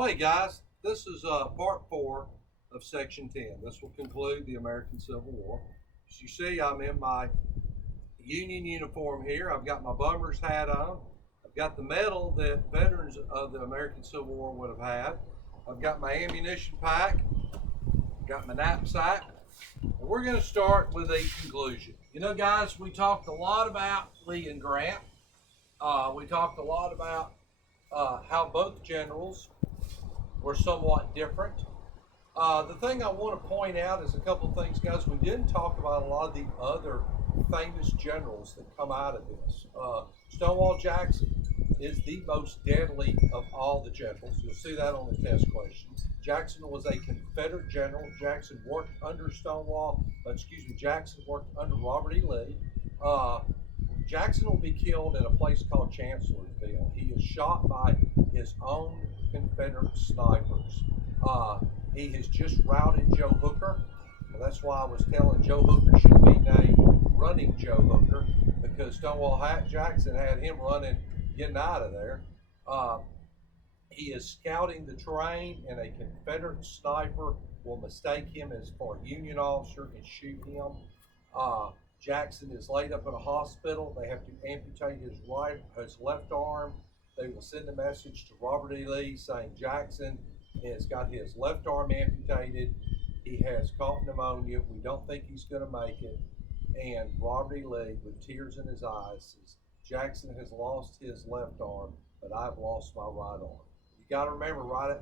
Well, hey guys, this is part four of section 10. This will conclude the American Civil War. As you see, I'm in my Union uniform here. I've got my bummer's hat on. I've got the medal that veterans of the American Civil War would have had. I've got my ammunition pack. I've got my knapsack. And we're going to start with a conclusion. You know, guys, we talked a lot about Lee and Grant. We talked a lot about how both generals were somewhat different. The thing I want to point out is a couple of things, guys. We didn't talk about a lot of the other famous generals that come out of this. Stonewall Jackson is the most deadly of all the generals. You'll see that on the test question. Jackson was a Confederate general. Jackson worked under Jackson worked under Robert E. Lee. Jackson will be killed in a place called Chancellorsville. He is shot by his own Confederate snipers. He has just routed Joe Hooker. And that's why I was telling Joe Hooker should be named Running Joe Hooker, because Stonewall Jackson had him running, getting out of there. He is scouting the terrain, and a Confederate sniper will mistake him as for a Union officer and shoot him. Jackson is laid up in a hospital. They have to amputate his left arm. They will send a message to Robert E. Lee saying Jackson has got his left arm amputated. He has caught pneumonia. We don't think he's going to make it. And Robert E. Lee, with tears in his eyes, says, Jackson has lost his left arm, but I've lost my right arm. You got to remember, right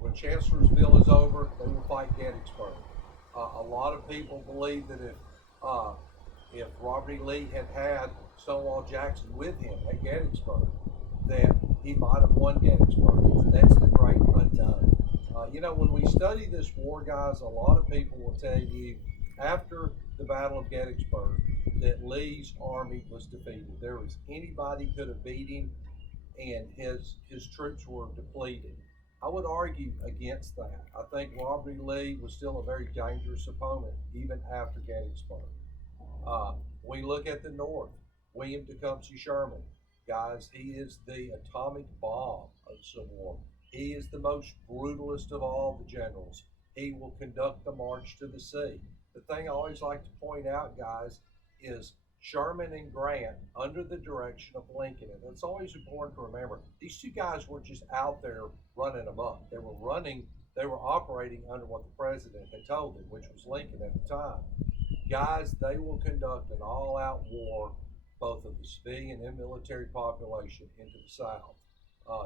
when Chancellorsville is over, they will fight Gettysburg. A lot of people believe that if Robert E. Lee had had Stonewall Jackson with him at Gettysburg, that he might have won Gettysburg. That's the great unknown. When we study this war, guys, a lot of people will tell you after the Battle of Gettysburg that Lee's army was defeated. There was anybody could have beat him, and his troops were depleted. I would argue against that. I think Robert E. Lee was still a very dangerous opponent even after Gettysburg. We look at the North. William Tecumseh Sherman, guys, he is the atomic bomb of the Civil War. He is the most brutalist of all the generals. He will conduct the march to the sea. The thing I always like to point out, guys, is Sherman and Grant under the direction of Lincoln. And it's always important to remember, these two guys were just out there running amok. They were operating under what the president had told them, which was Lincoln at the time. Guys, they will conduct an all-out war, both of the civilian and military population, into the South.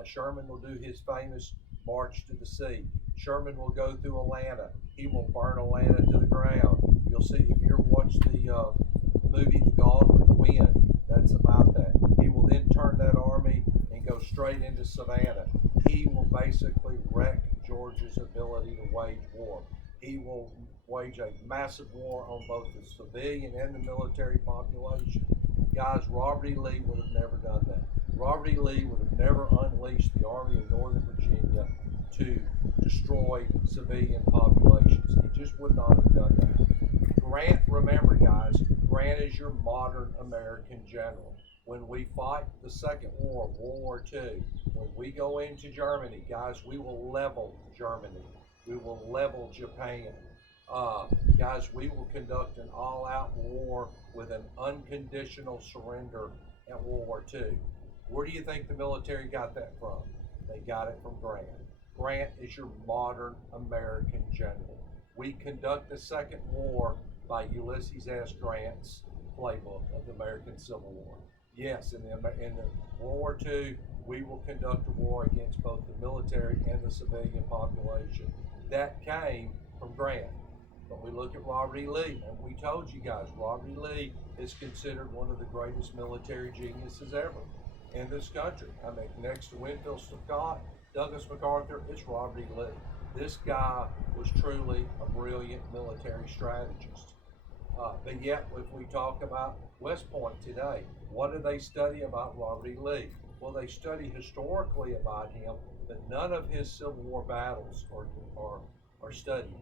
Sherman will do his famous march to the sea. Sherman will go through Atlanta. He will burn Atlanta to the ground. You'll see, if you ever watch the movie The Gone with the Wind, that's about that. He will then turn that army and go straight into Savannah. He will basically wreck Georgia's ability to wage war. He will wage a massive war on both the civilian and the military population. Guys, Robert E. Lee would have never done that. Robert E. Lee would have never unleashed the Army of Northern Virginia to destroy civilian populations. He just would not have done that. Grant, remember, guys, Grant is your modern American general. When we fight the Second War, World War II, when we go into Germany, guys, we will level Germany. We will level Japan. Guys, we will conduct an all-out war with an unconditional surrender at World War II. Where do you think the military got that from? They got it from Grant. Grant is your modern American general. We conduct the Second War by Ulysses S. Grant's playbook of the American Civil War. Yes, in the World War II, we will conduct a war against both the military and the civilian population. That came from Grant. But we look at Robert E. Lee, and we told you guys, Robert E. Lee is considered one of the greatest military geniuses ever in this country. I mean, next to Winfield Scott, Douglas MacArthur, it's Robert E. Lee. This guy was truly a brilliant military strategist. But yet, if we talk about West Point today, what do they study about Robert E. Lee? Well, they study historically about him, but none of his Civil War battles are studied.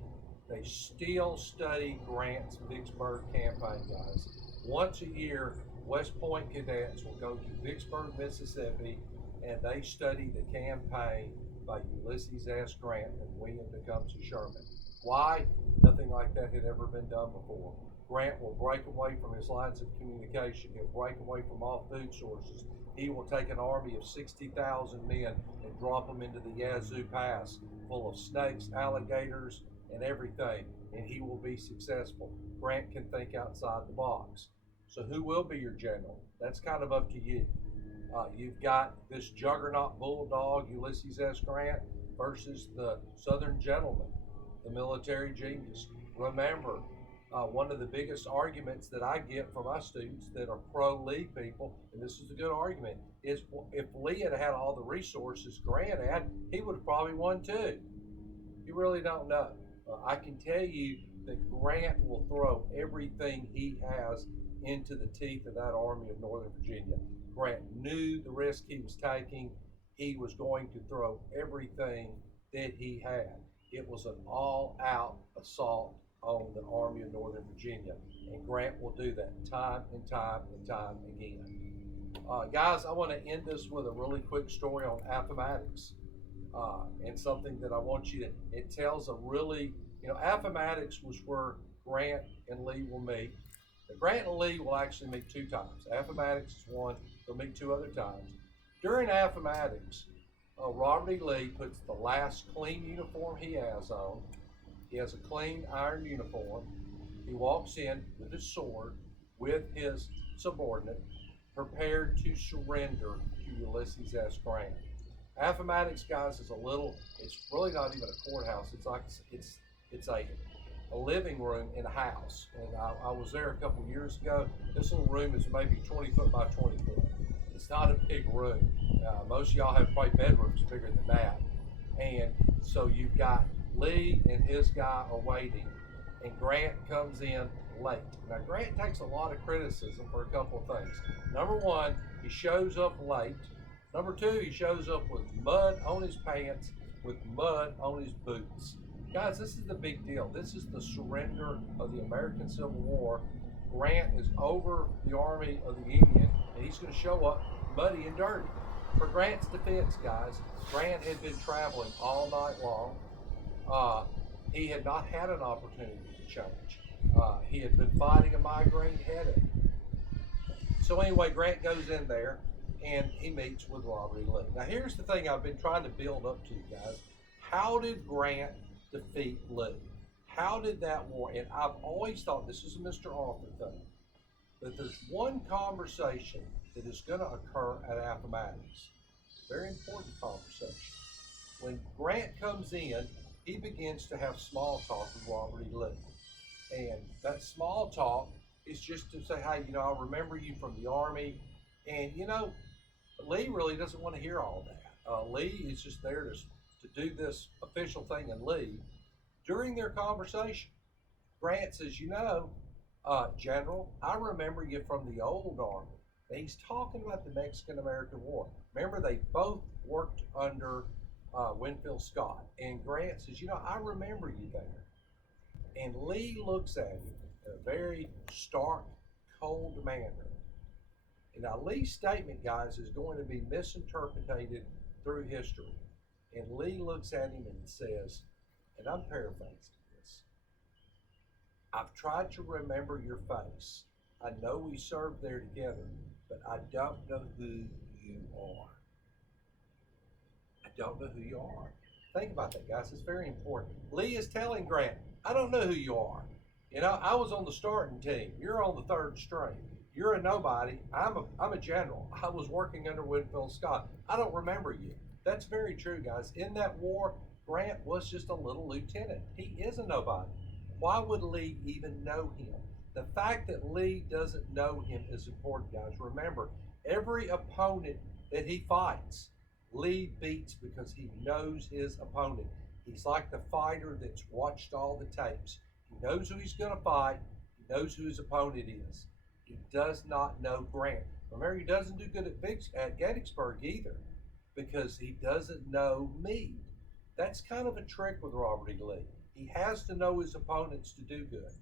They still study Grant's Vicksburg campaign, guys. Once a year, West Point cadets will go to Vicksburg, Mississippi, and they study the campaign by Ulysses S. Grant and William Tecumseh Sherman. Why? Nothing like that had ever been done before. Grant will break away from his lines of communication. He'll break away from all food sources. He will take an army of 60,000 men and drop them into the Yazoo Pass full of snakes, alligators, and everything, and he will be successful. Grant can think outside the box. So who will be your general? That's kind of up to you. You've got this juggernaut bulldog, Ulysses S. Grant, versus the Southern gentleman, the military genius. Remember, one of the biggest arguments that I get from my students that are pro-Lee people, and this is a good argument, is if Lee had had all the resources Grant had, he would have probably won too. You really don't know. I can tell you that Grant will throw everything he has into the teeth of that Army of Northern Virginia. Grant knew the risk he was taking. He was going to throw everything that he had. It was an all-out assault on the Army of Northern Virginia, and Grant will do that time and time and time again. Guys, I want to end this with a really quick story on Appomattox, and something that I want you to, it tells a really, Appomattox was where Grant and Lee will meet. Now, Grant and Lee will actually meet 2 times. Appomattox is one, they'll meet 2 other times. During Appomattox, Robert E. Lee puts the last clean uniform he has on. He has a clean iron uniform. He walks in with his sword, with his subordinate, prepared to surrender to Ulysses S. Grant. Appomattox, guys, is it's really not even a courthouse. It's a living room in a house. And I was there a couple years ago. This little room is maybe 20 foot by 20 foot. It's not a big room. Most of y'all have probably bedrooms bigger than that. And so you've got Lee and his guy are waiting, and Grant comes in late. Now, Grant takes a lot of criticism for a couple of things. Number one, he shows up late. Number two, he shows up with mud on his pants, with mud on his boots. Guys, this is the big deal. This is the surrender of the American Civil War. Grant is over the Army of the Union, and he's going to show up muddy and dirty. For Grant's defense, guys, Grant had been traveling all night long. He had not had an opportunity to change. He had been fighting a migraine headache. So anyway, Grant goes in there and he meets with Robert E. Lee. Now here's the thing I've been trying to build up to you guys. How did Grant defeat Lee? How did that war, and I've always thought, this is a Mr. Arthur thing, that there's one conversation that is going to occur at Appomattox. Very important conversation. When Grant comes in, he begins to have small talk with Robert E. Lee. And that small talk is just to say, hey, I remember you from the Army. And, Lee really doesn't want to hear all that. Lee is just there to do this official thing and leave. During their conversation, Grant says, General, I remember you from the old Army. And he's talking about the Mexican-American War. Remember, they both worked under Winfield Scott. And Grant says, I remember you there. And Lee looks at him in a very stark, cold manner. And now Lee's statement, guys, is going to be misinterpreted through history. And Lee looks at him and says, and I'm paraphrasing this, I've tried to remember your face. I know we served there together, but I don't know who you are. I don't know who you are. Think about that, guys. It's very important. Lee is telling Grant, I don't know who you are. I was on the starting team. You're on the third string. You're a nobody. I'm a general. I was working under Winfield Scott. I don't remember you. That's very true, guys. In that war, Grant was just a little lieutenant. He is a nobody. Why would Lee even know him? The fact that Lee doesn't know him is important, guys. Remember, every opponent that he fights, Lee beats because he knows his opponent. He's like the fighter that's watched all the tapes. He knows who he's going to fight. He knows who his opponent is. He does not know Grant. Remember, he doesn't do good at Gettysburg either because he doesn't know Meade. That's kind of a trick with Robert E. Lee. He has to know his opponents to do good.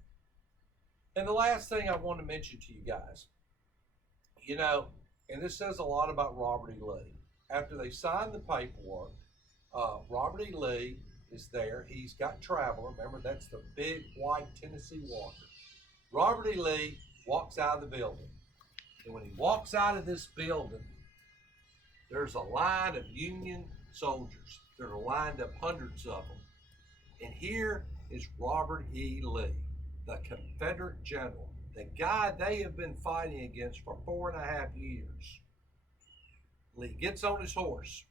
And the last thing I want to mention to you guys, and this says a lot about Robert E. Lee. After they signed the paperwork, Robert E. Lee is there. He's got Traveler. Remember, that's the big white Tennessee Walker. Robert E. Lee walks out of the building. And when he walks out of this building, there's a line of Union soldiers that are lined up, hundreds of them. And here is Robert E. Lee, the Confederate general, the guy they have been fighting against for 4.5 years. Lee gets on his horse.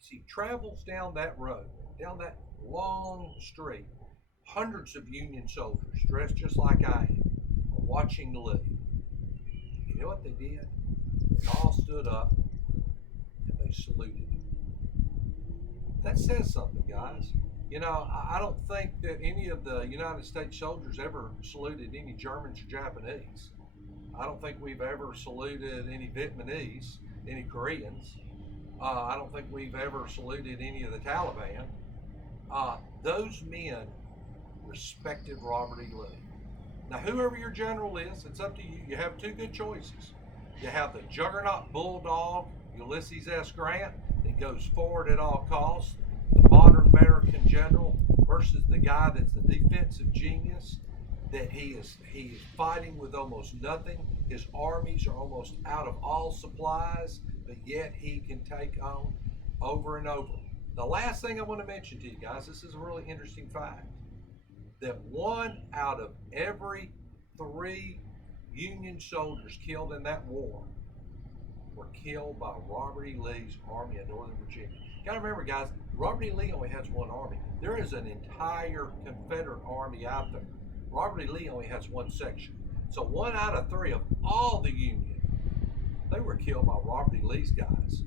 He travels down that road, down that long street. Hundreds of Union soldiers dressed just like I am are watching Lee. You know what they did? They all stood up and they saluted him. That says something, guys. You know, I don't think that any of the United States soldiers ever saluted any Germans or Japanese. I don't think we've ever saluted any Vietnamese, any Koreans. I don't think we've ever saluted any of the Taliban. Those men respected Robert E. Lee. Now, whoever your general is, it's up to you. You have two good choices. You have the juggernaut bulldog, Ulysses S. Grant, that goes forward at all costs, the modern American general, versus the guy that's the defensive genius, that he is fighting with almost nothing. His armies are almost out of all supplies, but yet he can take on over and over. The last thing I want to mention to you guys, this is a really interesting fact, that 1 out of every 3 Union soldiers killed in that war were killed by Robert E. Lee's Army of Northern Virginia. You gotta remember, guys, Robert E. Lee only has one army. There is an entire Confederate army out there. Robert E. Lee only has one section. So 1 out of 3 of all the Union, they were killed by Robert E. Lee's guys.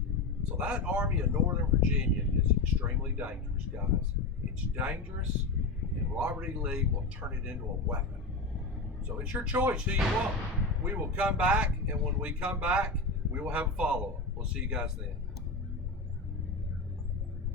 So that Army of Northern Virginia is extremely dangerous, guys. It's dangerous, and Robert E. Lee will turn it into a weapon. So it's your choice who you want. We will come back, and when we come back, we will have a follow-up. We'll see you guys then.